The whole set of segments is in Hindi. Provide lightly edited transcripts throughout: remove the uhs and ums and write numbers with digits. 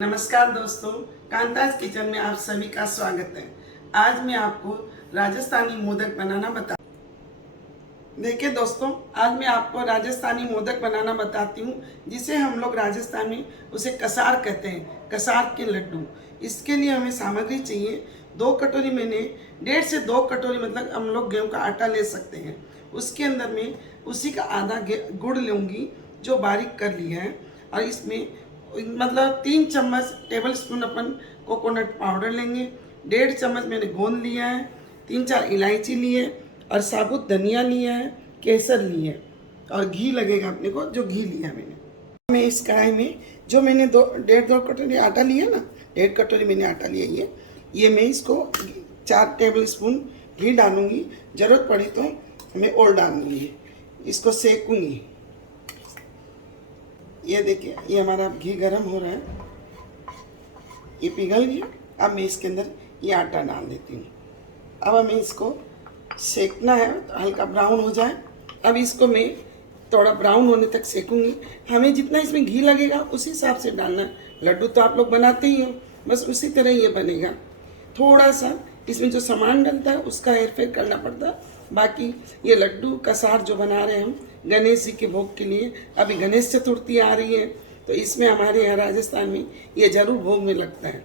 नमस्कार दोस्तों, कांताज किचन में आप सभी का स्वागत है। आज मैं आपको राजस्थानी मोदक बनाना देखिए दोस्तों, आज मैं आपको राजस्थानी मोदक बनाना बताती हूँ, जिसे हम लोग राजस्थान में उसे कसार कहते हैं, कसार के लड्डू। इसके लिए हमें सामग्री चाहिए। 2 कटोरी मैंने 1.5 से 2 कटोरी मतलब हम लोग गेहूँ का आटा ले सकते हैं। उसके अंदर मैं उसी का आधा गुड़ लूँगी जो बारीक कर लिया है, और इसमें मतलब 3 चम्मच टेबल स्पून अपन कोकोनट पाउडर लेंगे। 1.5 चम्मच मैंने गोंद लिया है, 3-4 इलायची लिए और साबुत धनिया लिया है, केसर लिए और घी लगेगा अपने को, जो घी लिया मैंने। मैं इस कढ़ाई में जो मैंने 1.5-2 कटोरी आटा लिया ना, 1.5 कटोरी मैंने आटा लिया। ये मैं इसको 4 टेबल स्पून घी डालूंगी। ज़रूरत पड़ी तो मैं और डालूंगी। इसको सेकूंगी। ये देखिए, ये हमारा घी गर्म हो रहा है, ये पिघल गया। अब मैं इसके अंदर ये आटा डाल देती हूँ। अब हमें इसको सेकना है, तो हल्का ब्राउन हो जाए। अब इसको मैं थोड़ा ब्राउन होने तक सेकूंगी। हमें जितना इसमें घी लगेगा उसी हिसाब से डालना है। लड्डू तो आप लोग बनाते ही हो, बस उसी तरह ये बनेगा। थोड़ा सा इसमें जो सामान डलता है उसका हेर फेर करना पड़ता है। बाकी ये लड्डू कसार जो बना रहे हैं हम गणेश जी के भोग के लिए, अभी गणेश चतुर्थी आ रही है, तो इसमें हमारे यहाँ राजस्थान में ये जरूर भोग में लगता है।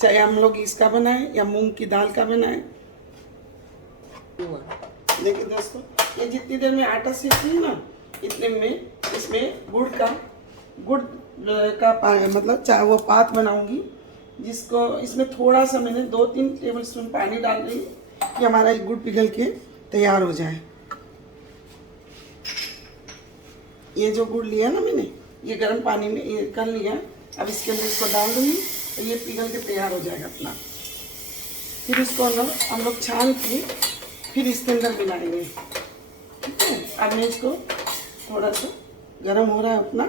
चाहे हम लोग इसका बनाएं या मूंग की दाल का बनाएं। देखिए दोस्तों, ये जितनी देर में आटा सेकती हूँ ना, इतने में इसमें गुड़ का मतलब चाहे वो पात बनाऊंगी, जिसको इसमें थोड़ा सा मैंने 2-3 टेबल स्पून पानी डाल रही हूँ कि हमारा ये गुड़ पिघल के तैयार हो जाए। ये जो गुड़ लिया ना मैंने, ये गर्म पानी में ये कर लिया। अब इसके अंदर इसको डाल दूंगी, तो ये पिघल के तैयार हो जाएगा अपना। फिर इसको हम लोग छान के फिर इसके अंदर मिलाएंगे। ठीक है, अब मैं इसको थोड़ा सा गर्म हो रहा है अपना।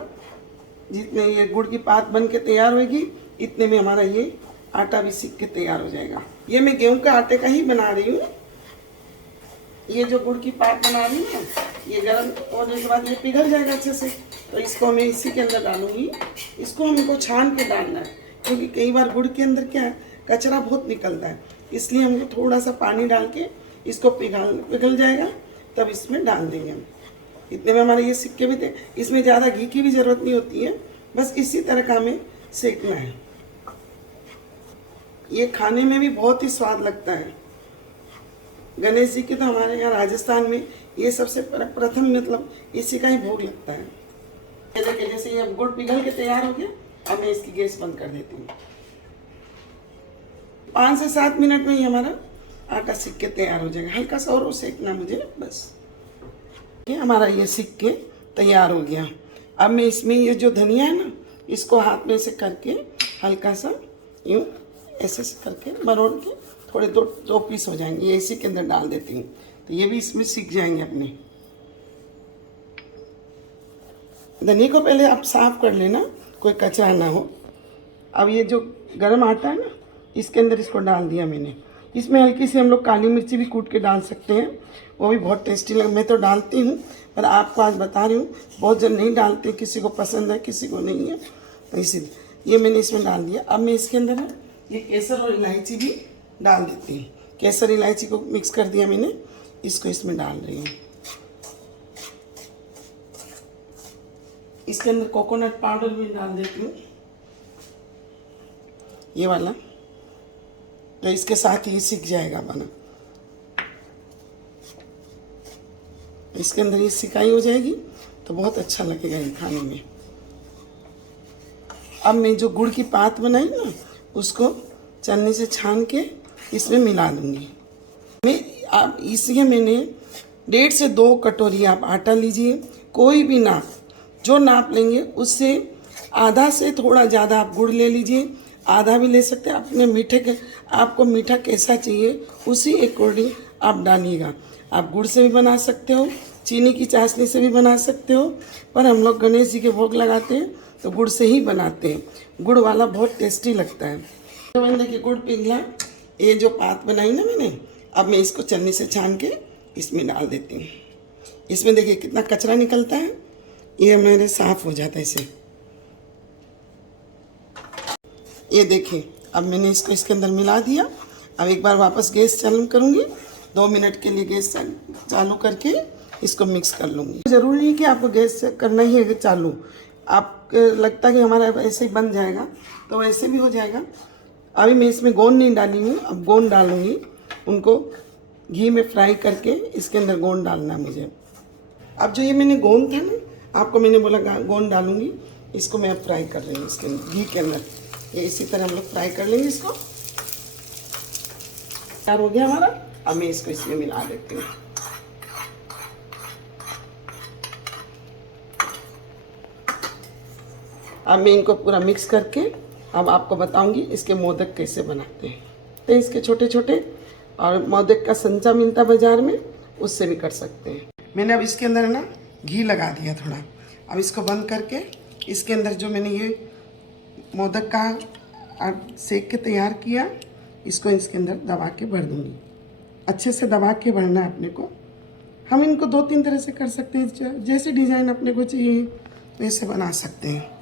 जितने ये गुड़ की पात बन के तैयार होगी, इतने में हमारा ये आटा भी सीख के तैयार हो जाएगा। ये मैं गेहूं का आटे का ही बना रही हूँ। ये जो गुड़ की पात बना रही हूँ ना, ये गर्म होने के बाद ये पिघल जाएगा अच्छे से, तो इसको मैं इसी के अंदर डालूंगी। इसको हमको छान के डालना है, क्योंकि कई बार गुड़ के अंदर क्या है, कचरा बहुत निकलता है। इसलिए हमको थोड़ा सा पानी डाल के इसको पिघल जाएगा, तब इसमें डाल देंगे हम। इतने में हमारे ये सिक्के भी थे। इसमें ज़्यादा घी की भी ज़रूरत नहीं होती है, बस इसी तरह का हमें सेकना है। ये खाने में भी बहुत ही स्वाद लगता है। गणेश जी के तो हमारे यहाँ राजस्थान में ये सबसे प्रथम मतलब इसी का ही भोग लगता है। ये देखिए, जैसे ये गुड़ पिघल के तैयार हो गया, अब मैं इसकी गैस बंद कर देती हूँ। 5 से 7 मिनट में ही हमारा आटा सिक के तैयार हो जाएगा। हल्का सा और सेकना मुझे बस। ये हमारा ये सिक के तैयार हो गया। अब मैं इसमें ये जो धनिया है ना, इसको हाथ में से करके हल्का सा यूँ ऐसे से करके मरोड़ के थोड़े दो पीस हो जाएंगे, ये इसी के अंदर डाल देती हूँ, तो ये भी इसमें सीख जाएंगे अपने। धनिया को पहले आप साफ कर लेना, कोई कचरा ना हो। अब ये जो गरम आटा है ना, इसके अंदर इसको डाल दिया मैंने। इसमें हल्की सी हम लोग काली मिर्ची भी कूट के डाल सकते हैं, वो भी बहुत टेस्टी लगे। मैं तो डालती हूँ, पर आपको आज बता रही हूँ, बहुत जन नहीं डालते, किसी को पसंद है किसी को नहीं है, तो इसीलिए ये मैंने इसमें डाल दिया। अब मैं इसके अंदर ये केसर और इलायची भी डाल देती हूँ। केसर इलायची को मिक्स कर दिया मैंने, इसको इसमें डाल रही हूँ। इसके अंदर कोकोनट पाउडर भी डाल देती हूँ, ये वाला, तो इसके साथ ही सीख जाएगा बना। इसके अंदर ये सिकाई हो जाएगी तो बहुत अच्छा लगेगा ये खाने में। अब मैं जो गुड़ की पात बनाई ना, उसको चन्नी से छान के इसमें मिला दूंगी। आप इसलिए मैंने 1.5 से 2 कटोरी आप आटा लीजिए, कोई भी नाप, जो नाप लेंगे उससे आधा से थोड़ा ज़्यादा आप गुड़ ले लीजिए। आधा भी ले सकते हैं, अपने मीठे के आपको मीठा कैसा चाहिए उसी अकॉर्डिंग आप डालिएगा। आप गुड़ से भी बना सकते हो, चीनी की चाशनी से भी बना सकते हो, पर हम लोग गणेश जी के भोग लगाते हैं तो गुड़ से ही बनाते हैं। गुड़ वाला बहुत टेस्टी लगता है। तो मैंने देखिए गुड़ पिघला, ये जो पात बनाई ना मैंने, अब मैं इसको चन्नी से छान के इसमें डाल देती हूँ। इसमें देखिए कितना कचरा निकलता है, ये मेरे साफ़ हो जाता है इसे। ये देखिए, अब मैंने इसको इसके अंदर मिला दिया। अब एक बार वापस गैस चालू करूँगी, 2 मिनट के लिए गैस चालू करके इसको मिक्स कर लूँगी। ज़रूरी नहीं कि आपको गैस करना ही है चालू, आपको लगता है कि हमारा ऐसे ही बन जाएगा तो वैसे भी हो जाएगा। अभी मैं इसमें गोंद नहीं डाली हूँ, अब गोंद डालूँगी। उनको घी में फ्राई करके इसके अंदर गोंद डालना है मुझे। अब जो ये मैंने गोंद था ना, आपको मैंने बोला गोंद डालूँगी, इसको मैं अब फ्राई कर रही हूँ इसके अंदर घी के अंदर। ये इसी तरह हम लोग फ्राई कर लेंगे इसको। तैयार हो गया हमारा। अब मैं इसको इसमें मिला देती हूँ। अब मैं इनको पूरा मिक्स करके अब आपको बताऊंगी इसके मोदक कैसे बनाते हैं। तो इसके छोटे छोटे, और मोदक का संचा मिलता बाजार में, उससे भी कर सकते हैं। मैंने अब इसके अंदर ना घी लगा दिया थोड़ा। अब इसको बंद करके इसके अंदर जो मैंने ये मोदक का सेक के तैयार किया, इसको इसके अंदर दबा के भर दूंगी। अच्छे से दबा के भरना है अपने को। हम इनको 2-3 तरह से कर सकते हैं, जैसे डिज़ाइन अपने को चाहिए वैसे बना सकते हैं।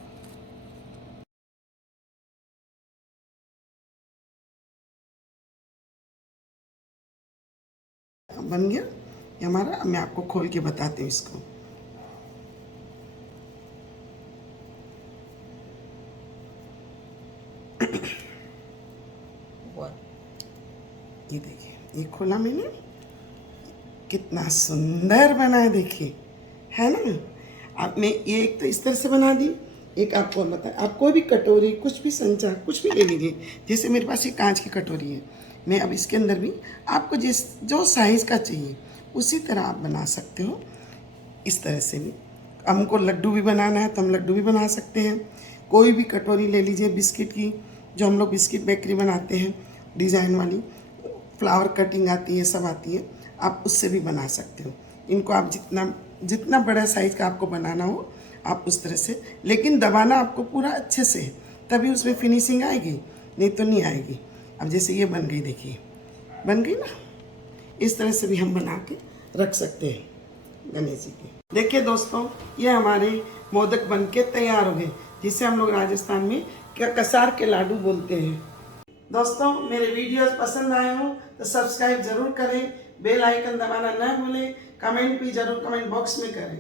बन गया ये हमारा। अब मैं आपको खोल के बताती हूँ इसको। ये देखिए, ये खोला मैंने, कितना सुंदर बना है देखिए, है ना। अब मैं ये एक तो इस तरह से बना दी, एक आपको बता, आप कोई भी कटोरी, कुछ भी संचा, कुछ भी ले लीजिए। जैसे मेरे पास ये कांच की कटोरी है, मैं अब इसके अंदर भी आपको जो साइज़ का चाहिए उसी तरह आप बना सकते हो। इस तरह से भी हमको लड्डू भी बनाना है तो हम लड्डू भी बना सकते हैं। कोई भी कटोरी ले लीजिए बिस्किट की, जो हम लोग बिस्किट बेकरी बनाते हैं, डिज़ाइन वाली, फ्लावर कटिंग आती है, सब आती है, आप उससे भी बना सकते हो। इनको आप जितना बड़ा साइज़ का आपको बनाना हो आप उस तरह से, लेकिन दबाना आपको पूरा अच्छे से, तभी उसमें फिनिशिंग आएगी, नहीं तो नहीं आएगी। अब जैसे ये बन गई, देखिए बन गई ना। इस तरह से भी हम बना के रख सकते हैं गणेश जी के। देखिए दोस्तों, ये हमारे मोदक बन के तैयार हो गए, जिसे हम लोग राजस्थान में क्या कसार के लाडू बोलते हैं। दोस्तों, मेरे वीडियोस पसंद आए हो तो सब्सक्राइब जरूर करें, बेल आइकन दबाना न भूलें, कमेंट भी जरूर कमेंट बॉक्स में करें।